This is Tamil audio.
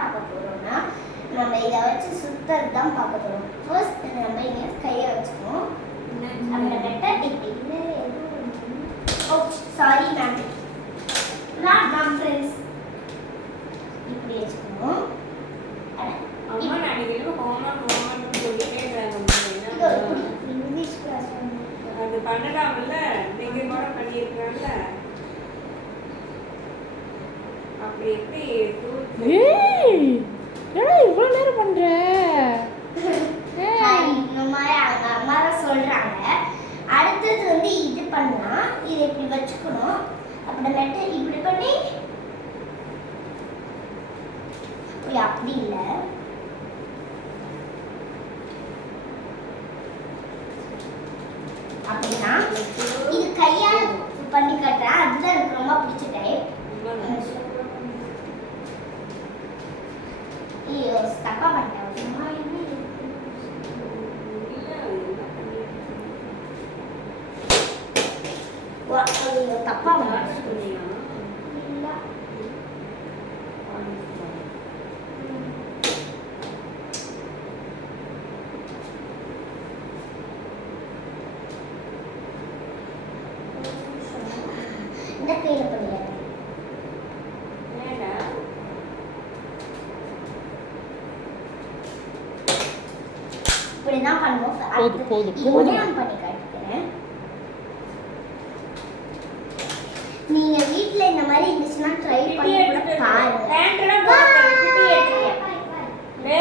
பார்க்க போறோம்னா நம்ம இதை வச்சு சுத்தறது தான் பார்க்க போறோம். ஃபர்ஸ்ட் நம்ம இங்க கையை வச்சுக்கணும். அப்புறமேட்டு இப்படி ஓ சாரி மேம் நான் ஃப்ரெண்ட்ஸ் இப்படி வச்சுக்கணும். அம்மா நான் இதுக்கு ஹோம்வொர்க் சொல்லிட்டே இருக்காங்க. இங்கிலீஷ் கிளாஸ் அது பண்ணலாம்ல, நீங்க கூட பண்ணியிருக்கீங்கல்ல. அப்படி எப்படி ஏன்னா இவ்வளோ நேரம் பண்ற? இந்த மாதிரி அவங்க அம்மா தான் சொல்றாங்க. அடுத்தது வந்து இது பண்ணா இதை இப்படி வச்சுக்கணும். அப்புறமேட்டு இப்படி பண்ணி அப்படி இல்லை அப்படின்னா இது கையால் பண்ணி காட்டுறேன். அதுதான் எனக்கு ரொம்ப பிடிச்ச டைப். ஐயோ தப்பா பண்ணிட்டேன். தப்பா இந்த கையில பண்ணிடுறேன். இப்படிதான் பண்ணுவோம். நான் பண்ணி காட்டுறேன். நீங்க வீட்ல இந்த மாதிரி இருந்துச்சுன்னா ட்ரை பண்ணி கூட பாருங்க.